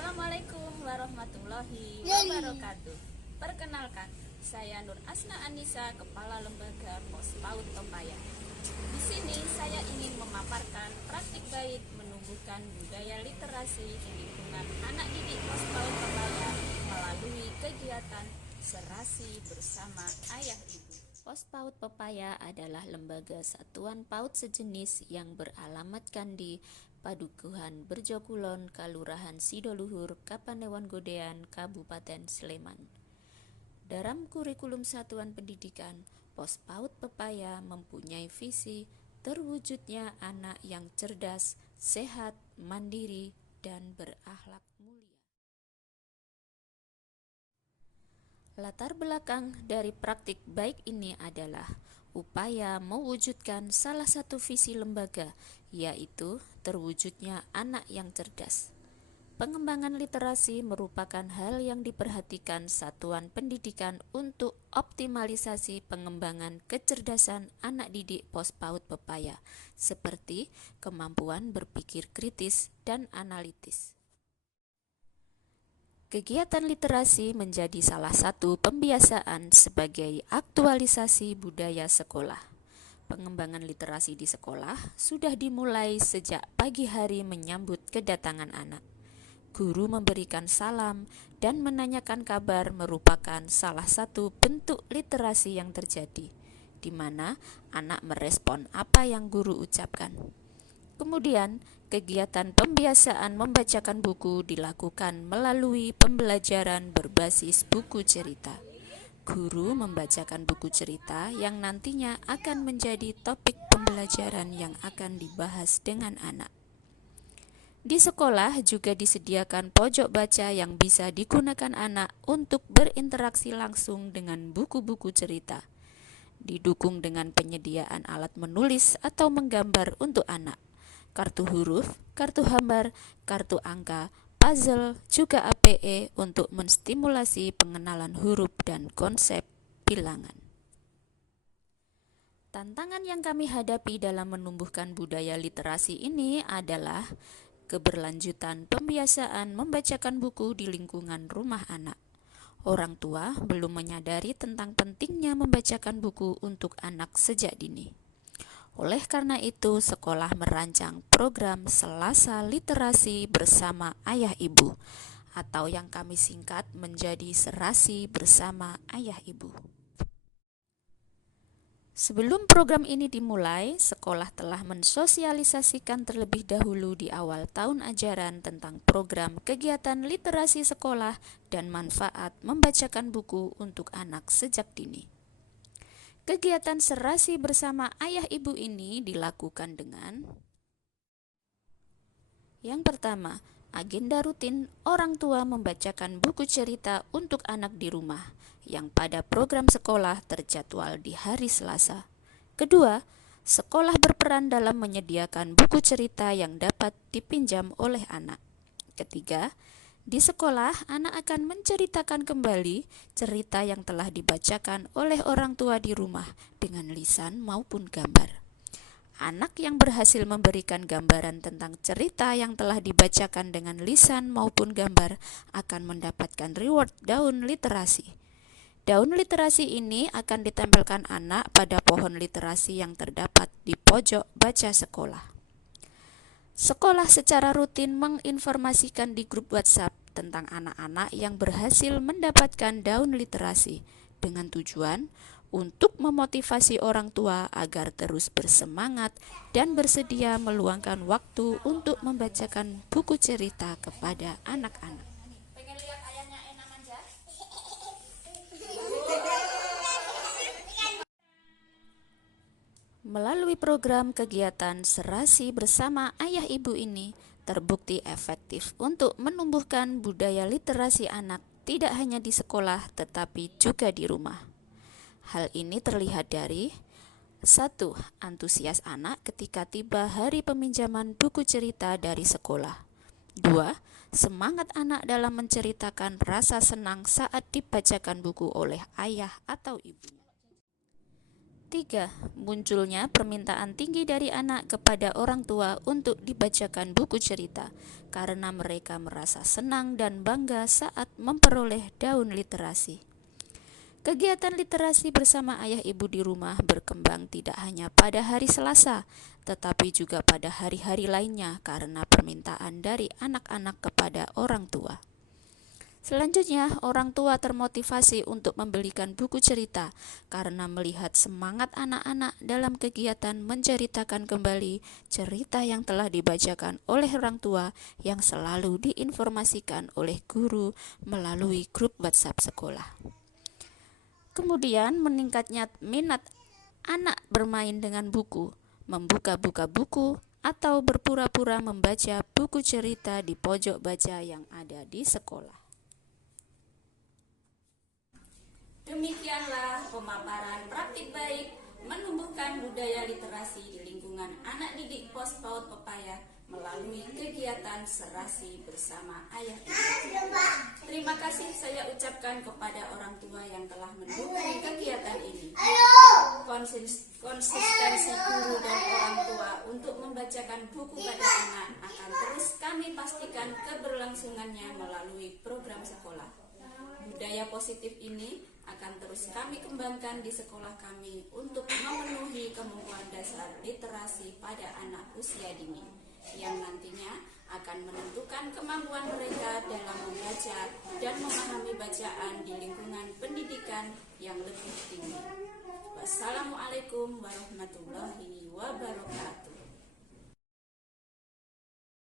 Assalamualaikum warahmatullahi wabarakatuh. Perkenalkan, saya Nur Asna Anissa, Kepala Lembaga Pospaut Pepaya. Di sini saya ingin memaparkan praktik baik menumbuhkan budaya literasi di lingkungan anak didik Pospaut Pepaya melalui kegiatan serasi bersama ayah ibu. Pospaut Pepaya adalah lembaga satuan PAUD sejenis yang beralamatkan di Padukuhan Berjokulon, Kalurahan Sidoluhur, Kapanewon Godean, Kabupaten Sleman. Dalam kurikulum satuan pendidikan, Pospaut Pepaya mempunyai visi terwujudnya anak yang cerdas, sehat, mandiri, dan berakhlak mulia. Latar belakang dari praktik baik ini adalah upaya mewujudkan salah satu visi lembaga, yaitu terwujudnya anak yang cerdas. Pengembangan literasi merupakan hal yang diperhatikan satuan pendidikan untuk optimalisasi pengembangan kecerdasan anak didik Pospaut Pepaya, seperti kemampuan berpikir kritis dan analitis. Kegiatan literasi menjadi salah satu pembiasaan sebagai aktualisasi budaya sekolah. Pengembangan literasi di sekolah sudah dimulai sejak pagi hari menyambut kedatangan anak. Guru memberikan salam dan menanyakan kabar merupakan salah satu bentuk literasi yang terjadi, di mana anak merespon apa yang guru ucapkan. Kemudian, kegiatan pembiasaan membacakan buku dilakukan melalui pembelajaran berbasis buku cerita. Guru membacakan buku cerita yang nantinya akan menjadi topik pembelajaran yang akan dibahas dengan anak. Di sekolah juga disediakan pojok baca yang bisa digunakan anak untuk berinteraksi langsung dengan buku-buku cerita. Didukung dengan penyediaan alat menulis atau menggambar untuk anak, kartu huruf, kartu hambar, kartu angka, puzzle, juga APE untuk menstimulasi pengenalan huruf dan konsep bilangan. Tantangan yang kami hadapi dalam menumbuhkan budaya literasi ini adalah keberlanjutan pembiasaan membacakan buku di lingkungan rumah anak. Orang tua belum menyadari tentang pentingnya membacakan buku untuk anak sejak dini. Oleh karena itu, sekolah merancang program Selasa Literasi bersama Ayah Ibu, atau yang kami singkat menjadi Serasi bersama Ayah Ibu. Sebelum program ini dimulai, sekolah telah mensosialisasikan terlebih dahulu di awal tahun ajaran tentang program kegiatan literasi sekolah dan manfaat membacakan buku untuk anak sejak dini. Kegiatan serasi bersama ayah ibu ini dilakukan dengan yang pertama, agenda rutin orang tua membacakan buku cerita untuk anak di rumah yang pada program sekolah terjadwal di hari Selasa. Kedua, sekolah berperan dalam menyediakan buku cerita yang dapat dipinjam oleh anak. Ketiga, di sekolah, anak akan menceritakan kembali cerita yang telah dibacakan oleh orang tua di rumah dengan lisan maupun gambar. Anak yang berhasil memberikan gambaran tentang cerita yang telah dibacakan dengan lisan maupun gambar akan mendapatkan reward daun literasi. Daun literasi ini akan ditempelkan anak pada pohon literasi yang terdapat di pojok baca sekolah. Sekolah secara rutin menginformasikan di grup WhatsApp tentang anak-anak yang berhasil mendapatkan daun literasi dengan tujuan untuk memotivasi orang tua agar terus bersemangat dan bersedia meluangkan waktu untuk membacakan buku cerita kepada anak-anak. Melalui program kegiatan serasi bersama ayah ibu ini, terbukti efektif untuk menumbuhkan budaya literasi anak tidak hanya di sekolah tetapi juga di rumah. Hal ini terlihat dari 1. Antusias anak ketika tiba hari peminjaman buku cerita dari sekolah. 2. Semangat anak dalam menceritakan rasa senang saat dibacakan buku oleh ayah atau ibu. 3. Munculnya permintaan tinggi dari anak kepada orang tua untuk dibacakan buku cerita karena mereka merasa senang dan bangga saat memperoleh daun literasi. Kegiatan literasi bersama ayah ibu di rumah berkembang tidak hanya pada hari Selasa, tetapi juga pada hari-hari lainnya karena permintaan dari anak-anak kepada orang tua. Selanjutnya, orang tua termotivasi untuk membelikan buku cerita karena melihat semangat anak-anak dalam kegiatan menceritakan kembali cerita yang telah dibacakan oleh orang tua yang selalu diinformasikan oleh guru melalui grup WhatsApp sekolah. Kemudian, meningkatnya minat anak bermain dengan buku, membuka-buka buku, atau berpura-pura membaca buku cerita di pojok baca yang ada di sekolah. Demikianlah pemaparan praktik baik menumbuhkan budaya literasi di lingkungan anak didik pos PAUD Pepaya melalui kegiatan serasi bersama ayah ibu. Terima kasih saya ucapkan kepada orang tua yang telah mendukung kegiatan ini. Konsistensi guru dan orang tua untuk membacakan buku pada anak akan terus kami pastikan keberlangsungannya melalui program sekolah. Budaya positif ini akan terus kami kembangkan di sekolah kami untuk memenuhi kemampuan dasar literasi pada anak usia dini yang nantinya akan menentukan kemampuan mereka dalam membaca dan memahami bacaan di lingkungan pendidikan yang lebih tinggi. Wassalamualaikum warahmatullahi wabarakatuh.